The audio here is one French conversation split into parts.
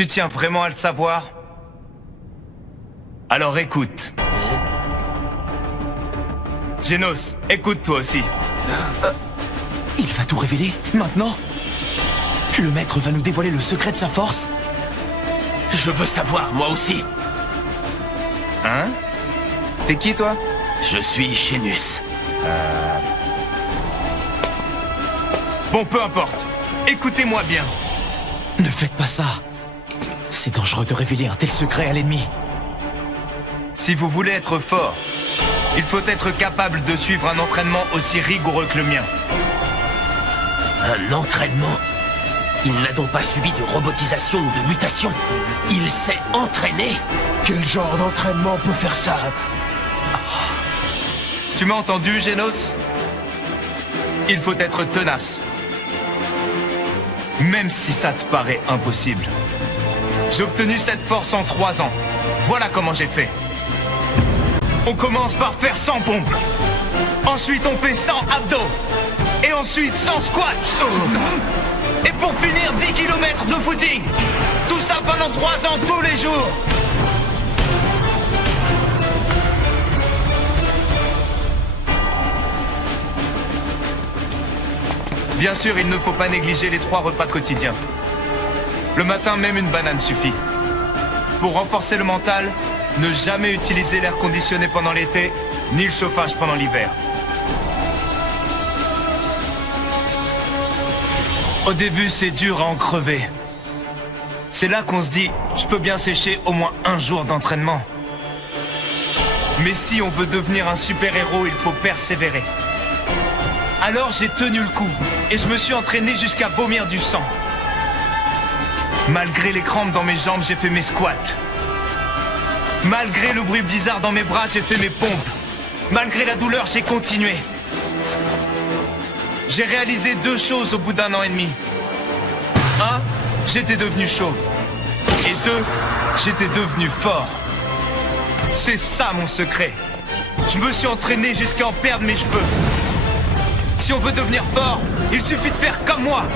Tu tiens vraiment à le savoir? Alors écoute. Genos, écoute toi aussi. Il va tout révéler, maintenant? Le maître va nous dévoiler le secret de sa force? Je veux savoir, moi aussi. Hein? T'es qui, toi? Je suis Genos. Bon, peu importe. Écoutez-moi bien. Ne faites pas ça. C'est dangereux de révéler un tel secret à l'ennemi. Si vous voulez être fort, il faut être capable de suivre un entraînement aussi rigoureux que le mien. Un entraînement? Il n'a donc pas subi de robotisation ou de mutation. Il s'est entraîné. Quel genre d'entraînement peut faire ça? Tu m'as entendu, Genos? Il faut être tenace. Même si ça te paraît impossible. J'ai obtenu cette force en 3 ans. Voilà comment j'ai fait. On commence par faire 100 pompes. Ensuite, on fait 100 abdos. Et ensuite, 100 squats. Et pour finir, 10 km de footing. Tout ça pendant 3 ans, tous les jours. Bien sûr, il ne faut pas négliger les 3 repas quotidiens. Le matin, même une banane suffit. Pour renforcer le mental, ne jamais utiliser l'air conditionné pendant l'été, ni le chauffage pendant l'hiver. Au début, c'est dur à en crever. C'est là qu'on se dit, je peux bien sécher au moins 1 jour d'entraînement. Mais si on veut devenir un super-héros, il faut persévérer. Alors j'ai tenu le coup, et je me suis entraîné jusqu'à vomir du sang. Malgré les crampes dans mes jambes, j'ai fait mes squats. Malgré le bruit bizarre dans mes bras, j'ai fait mes pompes. Malgré la douleur, j'ai continué. J'ai réalisé 2 choses au bout d'1 an et demi. 1, j'étais devenu chauve. Et 2, j'étais devenu fort. C'est ça mon secret. Je me suis entraîné jusqu'à en perdre mes cheveux. Si on veut devenir fort, il suffit de faire comme moi.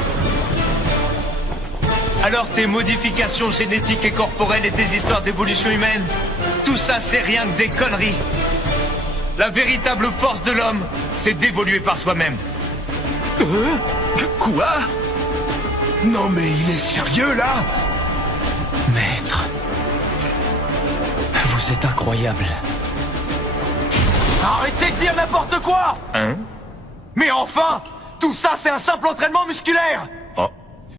Alors tes modifications génétiques et corporelles et tes histoires d'évolution humaine, tout ça c'est rien que des conneries. La véritable force de l'homme, c'est d'évoluer par soi-même. Quoi? Non mais il est sérieux là? Maître... Vous êtes incroyable. Arrêtez de dire n'importe quoi! Hein? Mais enfin! Tout ça, c'est un simple entraînement musculaire!